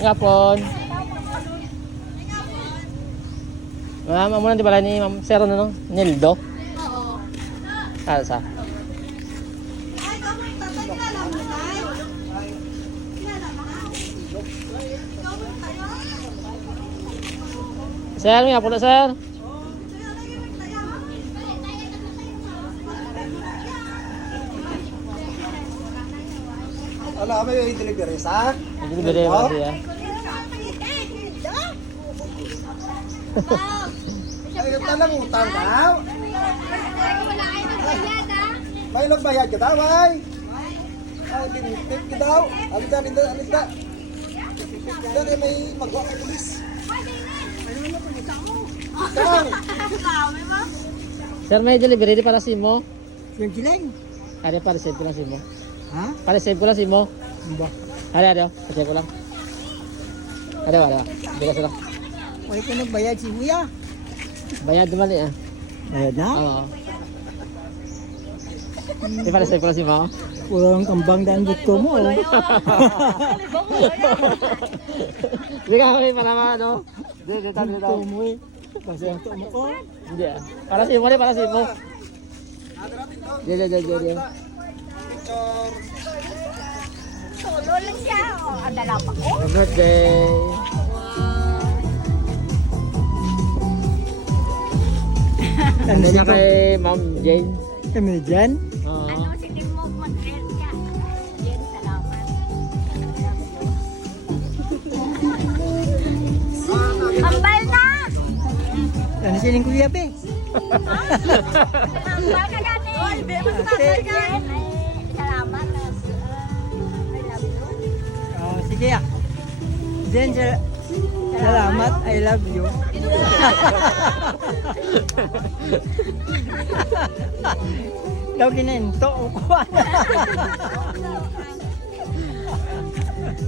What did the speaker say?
Nga po. Ma'am, muna di pala ni Ma'am Sir no? Nildo. Oo. Kalsa. Sir, nga po na sir. Ala, may delivery sa? Hindi bere ba siya? Ay, talang utang daw. Wala kayo nagbayad ah. May nagbayad ka daw, ay. Ay, pinipip ka daw. Alita, alita. Dali may magawa ka pulis. Tarang. Kami mo? Sir, may delivery di para simo. Yung kiling. Ada para save ko lang simo. Ha? Para save ko lang simo. Ba? Ada. Save ko lang. Ada. Bilas lang. May ka nagbayad si Kuya. Bayad naman eh. Bayad na? Oo. Di para save ko lang simo. Walang kambang daan gusto mo. Hindi ka kami palama, no? Hindi. Gusto mo eh. Kasi ang tumo ko. Hindi ah. Para simo rin, para simo. Hindi. Solo lang siya. Oh, ang dalawa ko. Happy birthday. Ano na kay Ma'am Jane? Kami dyan? Oo. Ano, sige mo mag-rent niya. Jen, salamat. Ambal na! Ano siling Kuya be? Ambal ka gani! Oy, bebe, Ate. Jen, ay, salamat. I love you. Oh, sige ah. Jen, salamat. I love you. Daw kinento ko.